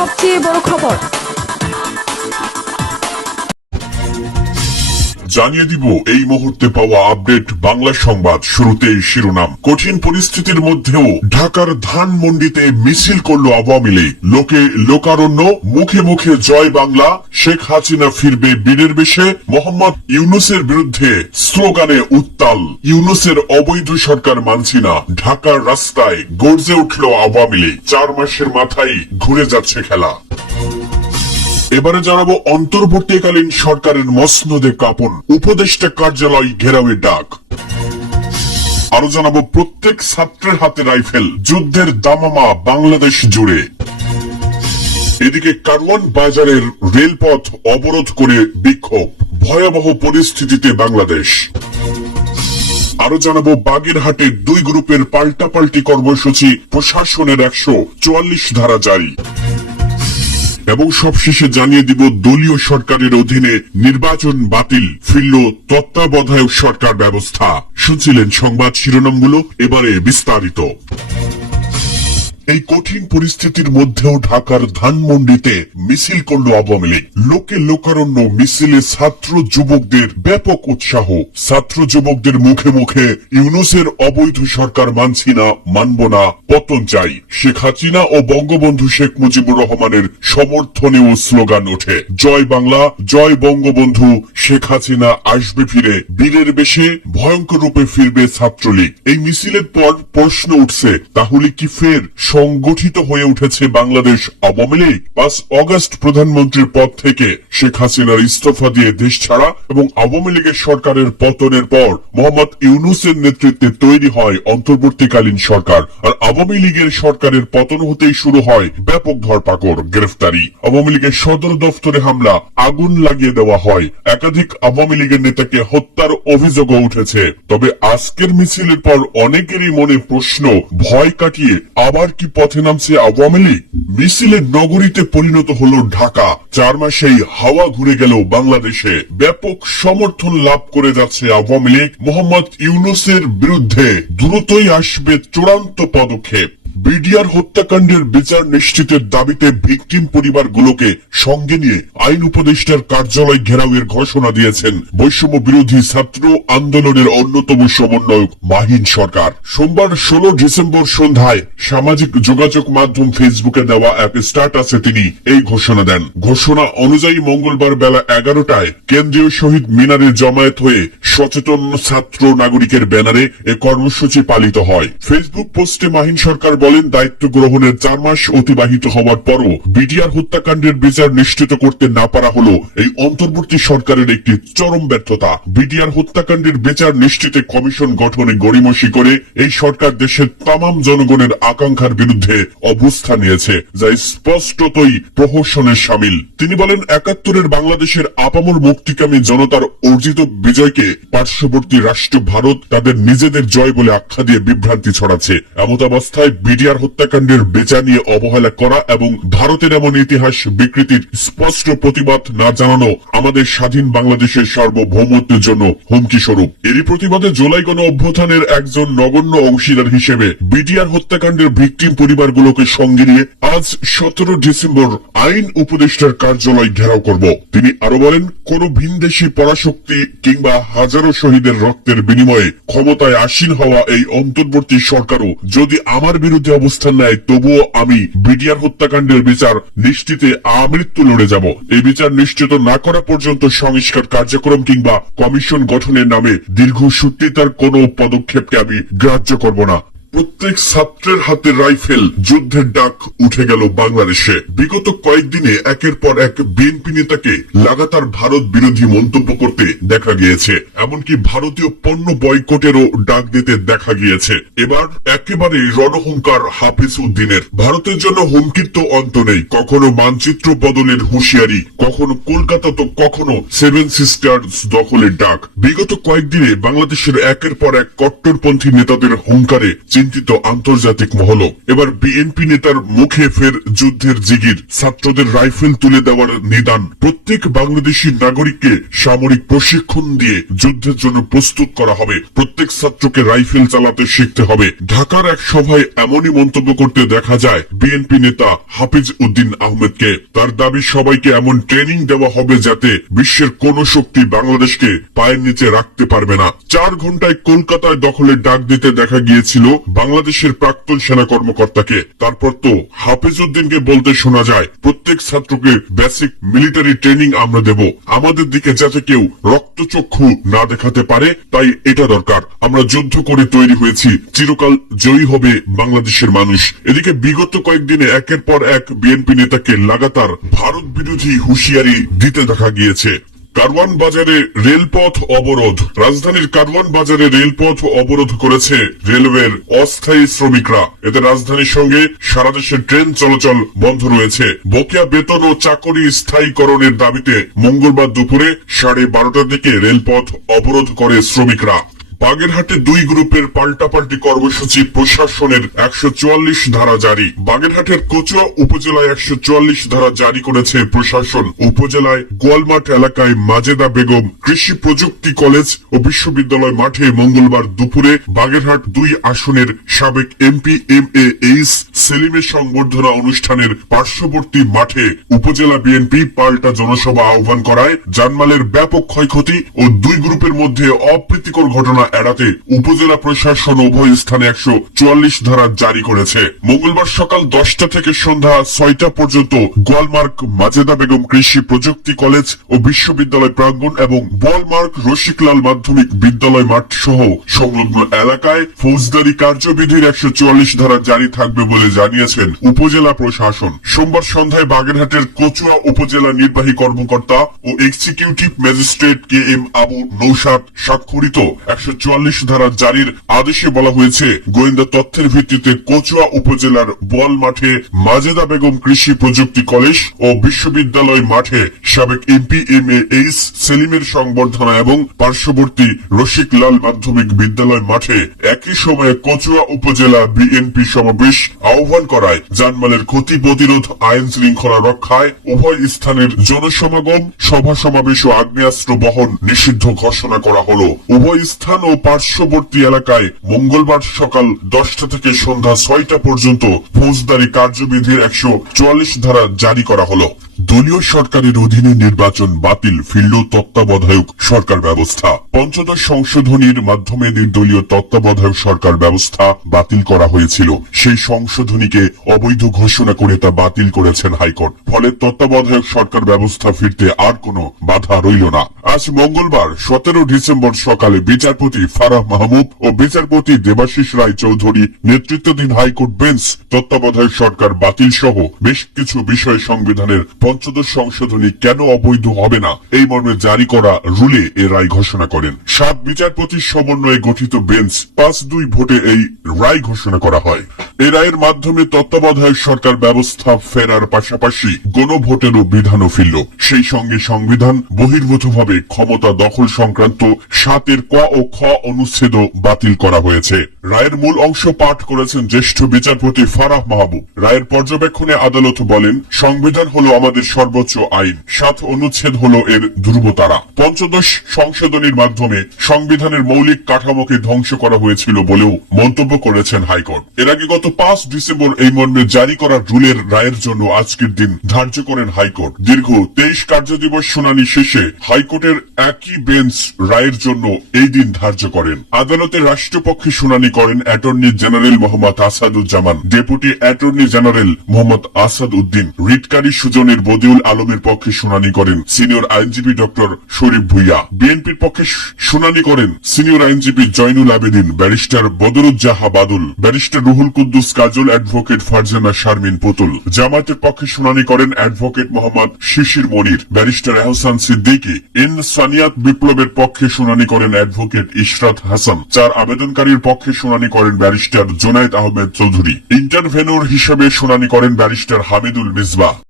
সবচেয়ে বড় খবর। জানিয়ে দিব এই মুহূর্তে পাওয়া আপডেট বাংলা সংবাদ। শুরুতেই শিরোনাম। কঠিন পরিস্থিতির মধ্যেও ঢাকার ধানমন্ডিতে মিছিল করল আওয়ামী লীগ। লোকে লোকারণ্য, মুখে মুখে জয় বাংলা, শেখ হাসিনা ফিরবে বীরের বেশে, মোহাম্মদ ইউনূসের বিরুদ্ধে স্লোগানে উত্তাল। ইউনূসের অবৈধ সরকার মানছি না, ঢাকার রাস্তায় গর্জে উঠল আওয়ামী লীগ। 4 মাসের মাথায় ঘুরে যাচ্ছে খেলা। এবারে জানাবো অন্তর্বর্তীকালীন সরকারের মসনদে কাঁপন, উপদেষ্টা কার্যালয় ঘেরাওয়ের ডাক। আরো জানাবো প্রত্যেক ছাত্রের হাতে রাইফেল, যুদ্ধের দামামা বাংলাদেশ জুড়ে। এদিকে কারওয়ান বাজারের রেলপথ অবরোধ করে বিক্ষোভ, ভয়াবহ পরিস্থিতিতে বাংলাদেশ। আরো জানাবো বাগেরহাটে 2 গ্রুপের পাল্টাপাল্টি কর্মসূচি, প্রশাসনের 144 ধারা জারি। এবং সবশেষে জানিয়ে দিব দলীয় সরকারের অধীনে নির্বাচন বাতিল, ফিরল তত্ত্বাবধায়ক সরকার ব্যবস্থা। শুনছিলেন সংবাদ শিরোনামগুলো, এবারে বিস্তারিত। এই কঠিন পরিস্থিতির মধ্যেও ঢাকার ধানমন্ডিতে মিছিল করল আওয়ামী লীগ। লোকে লোকারণ্য, মিছিলে ছাত্র যুবকদের ব্যাপক উৎসাহ। ছাত্র যুবকদের মুখে মুখে ইউনূসের অবৈধ সরকার মানছি না, মানব না, পতন চাই। শেখ হাসিনা ও বঙ্গবন্ধু শেখ মুজিবুর রহমানের সমর্থনেও স্লোগান ওঠে, জয় বাংলা, জয় বঙ্গবন্ধু, শেখ হাসিনা আসবে ফিরে বীরের বেশে, ভয়ঙ্কর রূপে ফিরবে ছাত্রলীগ। এই মিছিলের পর প্রশ্ন উঠছে, তাহলে কি ফের সংগঠিত হয়ে উঠেছে বাংলাদেশ আওয়ামী লীগ? 5 অগস্ট প্রধানমন্ত্রীর পদ থেকে শেখ হাসিনার ইস্তফা দিয়ে দেশ ছাড়া এবং আওয়ামী লীগের সরকারের পতনের পর মোহাম্মদ ইউনূসের নেতৃত্বে তৈরি হয় অন্তর্বর্তীকালীন সরকার। আর আওয়ামী লীগের সরকারের পতন হতেই শুরু হয় ব্যাপক ধরপাকড়, গ্রেফতারি। আওয়ামী লীগের সদর দফতরে হামলা, আগুন লাগিয়ে দেওয়া হয়। একাধিক আওয়ামী লীগের নেতাকে হত্যার অভিযোগও উঠেছে। তবে আজকের মিছিলের পর অনেকেরই মনে প্রশ্ন, ভয় কাটিয়ে আবার কি পথে নামছে আওয়ামী লীগ? মিছিলের নগরীতে পরিণত হলো ঢাকা। 4 মাসেই হাওয়া ঘুরে গেল বাংলাদেশে। ব্যাপক সমর্থন লাভ করে যাচ্ছে আওয়ামী লীগ। মোহাম্মদ ইউনূসের বিরুদ্ধে দ্রুতই আসবে চূড়ান্ত পদক্ষেপ। বিডিআর হত্যাকাণ্ডের বিচার নিশ্চিতের দাবিতে ভিকটিম পরিবারগুলোকে সঙ্গে নিয়ে আইন উপদেষ্টার কার্যালয় ঘেরাওয়ের ঘোষণা দিয়েছেন বৈষম্য বিরোধী ছাত্র আন্দোলনের অন্যতম সমন্বয়ক মাহিন সরকার। সোমবার 16 ডিসেম্বর সন্ধ্যায় সামাজিক যোগাযোগ মাধ্যম ফেসবুকে দেওয়া এক স্ট্যাটাসে তিনি এই ঘোষণা দেন। ঘোষণা অনুযায়ী মঙ্গলবার বেলা 11টায় কেন্দ্রীয় শহীদ মিনারে জমায়েত হয়ে সচেতন ছাত্র নাগরিকের ব্যানারে এ কর্মসূচি পালিত হয়। ফেসবুক পোস্টে মাহিন সরকার বলেন, দায়িত্ব গ্রহণের 4 মাস অতিবাহিত হওয়ার পরও বিডিআর হত্যাকাণ্ডের বিচার নিশ্চিত করতে না পারা হলো এই অন্তর্বর্তী সরকারের একটি চরম ব্যর্থতা। বিডিআর হত্যাকাণ্ডের বিচার নিশ্চিতে কমিশন গঠনে গড়িমসি করে এই সরকার দেশের তামাম জনগণের আকাঙ্ক্ষার বিরুদ্ধে অবস্থান নিয়েছে, যা স্পষ্টতই প্রহসনের শামিল। তিনি বলেন, 71-এর বাংলাদেশের আপামর মুক্তিকামী জনতার অর্জিত বিজয়কে পার্শ্ববর্তী রাষ্ট্র ভারত তাদের নিজেদের জয় বলে আখ্যা দিয়ে বিভ্রান্তি ছড়াচ্ছে। এমতাবস্থায় বিডিআর হত্যাকাণ্ডের বিচার নিয়ে অবহেলা করা এবং ভারতের এমন ইতিহাস বিকৃতির স্পষ্ট প্রতিবাদ না জানানো আমাদের স্বাধীন বাংলাদেশের সার্বভৌমত্বের জন্য হুমকি স্বরূপ। এরই প্রতিবাদে জুলাই গণ অভ্যুত্থানের একজন নগণ্য অংশীদার হিসেবে বিডিআর হত্যাকাণ্ডের ভিকটিম পরিবারগুলোকে সঙ্গে নিয়ে আজ 17 ডিসেম্বর আইন উপদেষ্টার কার্যালয় ঘেরাও করব। তিনি আরো বলেন, কোন ভিনদেশী পরাশক্তি কিংবা হাজারো শহীদের রক্তের বিনিময়ে ক্ষমতায় আসীন হওয়া এই অন্তর্বর্তী সরকারও যদি আমার বিরুদ্ধে অবস্থান নেয়, তবুও আমি বিডিআর হত্যাকাণ্ডের বিচার নিশ্চিতে আমৃত্যু লড়ে যাব। এই বিচার নিশ্চিত না করা পর্যন্ত সংস্কার কার্যক্রম কিংবা কমিশন গঠনের নামে দীর্ঘসূত্রিতার কোন পদক্ষেপকে আমি গ্রাহ্য করব না। প্রত্যেক ছাত্রের হাতে রাইফেল, যুদ্ধের ডাক উঠে গেল বাংলাদেশে। বিগত কয়েকদিনে একের পর এক বিএনপি নেতাকে লাগাতার ভারত বিরোধী মন্তব্য করতে দেখা গিয়েছে, এমনকি ভারতীয় পণ্য বয়কটেরও ডাক দিতে দেখা গিয়েছে। এবার একেবারে রণহুঙ্কার হাফিজ উদ্দিনের। ভারতের জন্য হুমকির তো অন্ত নেই। কখনো মানচিত্র বদলের হুঁশিয়ারি, কখনো কলকাতা তো কখনো 7 সিস্টার্স দখলের ডাক। বিগত কয়েকদিনে বাংলাদেশের একের পর এক কট্টরপন্থী নেতাদের হুঙ্কারে চিন্তিত আন্তর্জাতিক মহল। এবার বিএনপি নেতার মুখে ফের যুদ্ধের জিগির, ছাত্রদের রাইফেল তুলে দেওয়ার নিদান। প্রত্যেক বাংলাদেশী নাগরিককে সামরিক প্রশিক্ষণ দিয়ে যুদ্ধের জন্য প্রস্তুত করা হবে। প্রত্যেক ছাত্রকে রাইফেল চালাতে শিখতে হবে। ঢাকার এক সভায় এমনই মন্তব্য করতে দেখা যায় বিএনপি নেতা হাফিজ উদ্দিন আহমেদকে। তার দাবি সবাইকে এমন ট্রেনিং দেওয়া হবে যাতে বিশ্বের কোন শক্তি বাংলাদেশকে পায়ের নিচে রাখতে পারবে না। 4 ঘন্টায় কলকাতায় দখলের ডাক দিতে দেখা গিয়েছিল বাংলাদেশের প্রাক্তন সেনা কর্মকর্তাকে। তারপর তো হাফিজ উদ্দিনকে বলতে শোনা যায় প্রত্যেক ছাত্রকে বেসিক মিলিটারি ট্রেনিং আমরা দেব, আমাদের দিকে যাতে কেউ রক্তচক্ষু না দেখাতে পারে, তাই এটা দরকার। আমরা যুদ্ধ করে তৈরি হয়েছি, চিরকাল জয়ী হবে বাংলাদেশের মানুষ। এদিকে বিগত কয়েকদিনে একের পর এক বিএনপি নেতাকে লাগাতার ভারত বিরোধী হুঁশিয়ারি দিতে দেখা গিয়েছে। কারওয়ান বাজারে রেলপথ অবরোধ। রাজধানীর কারওয়ান বাজারে রেলপথ অবরোধ করেছে রেলওয়ের অস্থায়ী শ্রমিকরা। এতে রাজধানীর সঙ্গে সারা দেশের ট্রেন চলাচল বন্ধ রয়েছে। বকেয়া বেতন ও চাকরি স্থায়ীকরণের দাবিতে মঙ্গলবার দুপুরে 12:30টার দিকে রেলপথ অবরোধ করে শ্রমিকরা। বাগেরহাটে 2 গ্রুপের পাল্টাপাল্টি কর্মসূচি, প্রশাসনের 144 ধারা জারি। বাগেরহাটের কচুয়া উপজেলায় 144 ধারা জারি করেছে প্রশাসন। উপজেলায় গোয়ালমাঠ এলাকায় মাজেদা বেগম কৃষি প্রযুক্তি কলেজ ও বিশ্ববিদ্যালয় মাঠে মঙ্গলবার দুপুরে বাগেরহাট 2 আসনের সাবেক এমপি MAH সেলিমের সংবর্ধনা অনুষ্ঠানের পার্শ্ববর্তী মাঠে উপজেলা বিএনপি পাল্টা জনসভা আহ্বান করায় জানমালের ব্যাপক ক্ষয়ক্ষতি ও 2 গ্রুপের মধ্যে অপ্রীতিকর ঘটনা এড়াতে উপজেলা প্রশাসন উভয় স্থানে 144 ধারা জারি করেছে। মঙ্গলবার সকাল 10টা থেকে সন্ধ্যা 6টা পর্যন্ত গোয়ালমার্গ মাজেদা বেগম কৃষি প্রযুক্তি কলেজ ও বিশ্ববিদ্যালয় প্রাঙ্গণ এবং বলমার্গ রসিকলাল মাধ্যমিক বিদ্যালয় মাঠ সহ সংলগ্ন এলাকায় ফৌজদারি কার্যবিধির 144 ধারা জারি থাকবে বলে জানিয়েছেন উপজেলা প্রশাসন। সোমবার সন্ধ্যায় বাগেরহাটের কচুয়া উপজেলা নির্বাহী কর্মকর্তা ও executive magistrate KM Abu Naushad স্বাক্ষরিত 144 ধারা জারির আদেশে বলা হয়েছে, গোয়েন্দা তথ্যের ভিত্তিতে কচুয়া উপজেলার বল মাঠে মাজেদা বেগম কৃষি প্রযুক্তি কলেজ ও বিশ্ববিদ্যালয় মাঠে সাবেক এমপি MAH সেলিমের সংবর্ধনা এবং পার্শ্ববর্তী রসিকলাল মাধ্যমিক বিদ্যালয় মাঠে একই সময়ে কচুয়া উপজেলা বিএনপি সমাবেশ আহ্বান করায় জানমালের ক্ষতি প্রতিরোধ, আইন শৃঙ্খলা রক্ষায় উভয় স্থানের জনসমাগম, সভা সমাবেশ ও আগ্নেয়াস্ত্র বহন নিষিদ্ধ ঘোষণা করা হলো। উভয় স্থান ও পার্শ্ববর্তী এলাকায় মঙ্গলবার সকাল 10টা থেকে সন্ধ্যা 6টা পর্যন্ত ফৌজদারি কার্যবিধির 144 ধারা জারি করা হলো। দলীয় সরকারের অধীনে নির্বাচন বাতিল, ফিরল তত্ত্বাবধায়ক সরকার ব্যবস্থা। পঞ্চদশ সংশোধনীর মাধ্যমে নির্দলীয় তত্ত্বাবধায়ক সরকার ব্যবস্থা বাতিল করা হয়েছিল। সেই সংশোধনীকে অবৈধ ঘোষণা করে তা বাতিল করেছেন হাইকোর্ট। ফলে তত্ত্বাবধায়ক সরকার ব্যবস্থা ফিরতে আর কোনো বাধা রইল না। আজ মঙ্গলবার 17 ডিসেম্বর সকালে বিচারপতি ফারাহ মাহমুদ ও বিচারপতি দেবাশিস রায় চৌধুরী নেতৃত্বাধীন হাইকোর্ট বেঞ্চ তত্ত্বাবধায়ক সরকার বাতিল সহ বেশ কিছু বিষয়ে সংবিধানের পঞ্চদশ সংশোধনী কেন অবৈধ হবে না এই মর্মে জারি করা রুলে এ রায় ঘোষণা করেন। 7 বিচারপতির সমন্বয়ে গঠিত বেঞ্চ 5-2 ভোটে এই রায় ঘোষণা করা হয়। এই রায়ের মাধ্যমে তত্ত্বাবধায়ক সরকার ব্যবস্থা ফেরার পাশাপাশি গণভোটেরও বিধানও ফিরল। সেই সঙ্গে সংবিধান বহির্ভূতভাবে ক্ষমতা দখল সংক্রান্ত 7 ক ও খ অনুচ্ছেদও বাতিল করা হয়েছে। রায়ের মূল অংশ পাঠ করেছেন জ্যেষ্ঠ বিচারপতি ফারাহ মাহবুব। রায়ের পর্যবেক্ষণে আদালত বলেন, সংবিধান হলো আমাদের সর্বোচ্চ আইন, 7 অনুচ্ছেদ হলো এর ধ্রুবতারা। পঞ্চদশ সংশোধনীর মাধ্যমে সংবিধানের মৌলিক কাঠামোকে ধ্বংস করা হয়েছিল বলেও মন্তব্য করেছেন হাইকোর্ট। এর আগে গত 5 ডিসেম্বর এই মর্মে জারি করা রুলের রায়ের জন্য আজকের দিন ধার্য করেন হাইকোর্ট। দীর্ঘ 23 কার্যদিবস শুনানি শেষে হাইকোর্টের একই বেঞ্চ রায়ের জন্য এই দিন ধার্য করেন। আদালতের রাষ্ট্রপক্ষে শুনানি করেন attorney general Mohammad Asaduzzaman, deputy attorney general Mohammad Asad Uddin, রিটকারী সুজনের বদিউল আলমের পক্ষে শুনানি করেন সিনিয়র আইনজীবী ডক্টর শরীফ ভুইয়া। বিএনপির পক্ষে শুনানি করেন সিনিয়র আইনজীবী জয়নুল আবেদিন, ব্যারিস্টার বদরুজ্জাহা বাদুল, ব্যারিস্টার রুহুল কুদ্দুস কাজল, অ্যাডভোকেট ফারজানা শারমিন পুতুল। জামায়াতের পক্ষে শুনানি করেন অ্যাডভোকেট মোহাম্মদ শিশির মনির, ব্যারিস্টার এহসান সিদ্দিকী। ইনসানিয়াত বিপ্লবের পক্ষে শুনানি করেন অ্যাডভোকেট ইশরাত হাসান। 4 আবেদনকারীর পক্ষে শুনানি করেন ব্যারিস্টার জুনায়েদ আহমেদ চৌধুরী। ইন্টারভেনর হিসেবে শুনানি করেন ব্যারিস্টার হামিদুল মিসবাহ।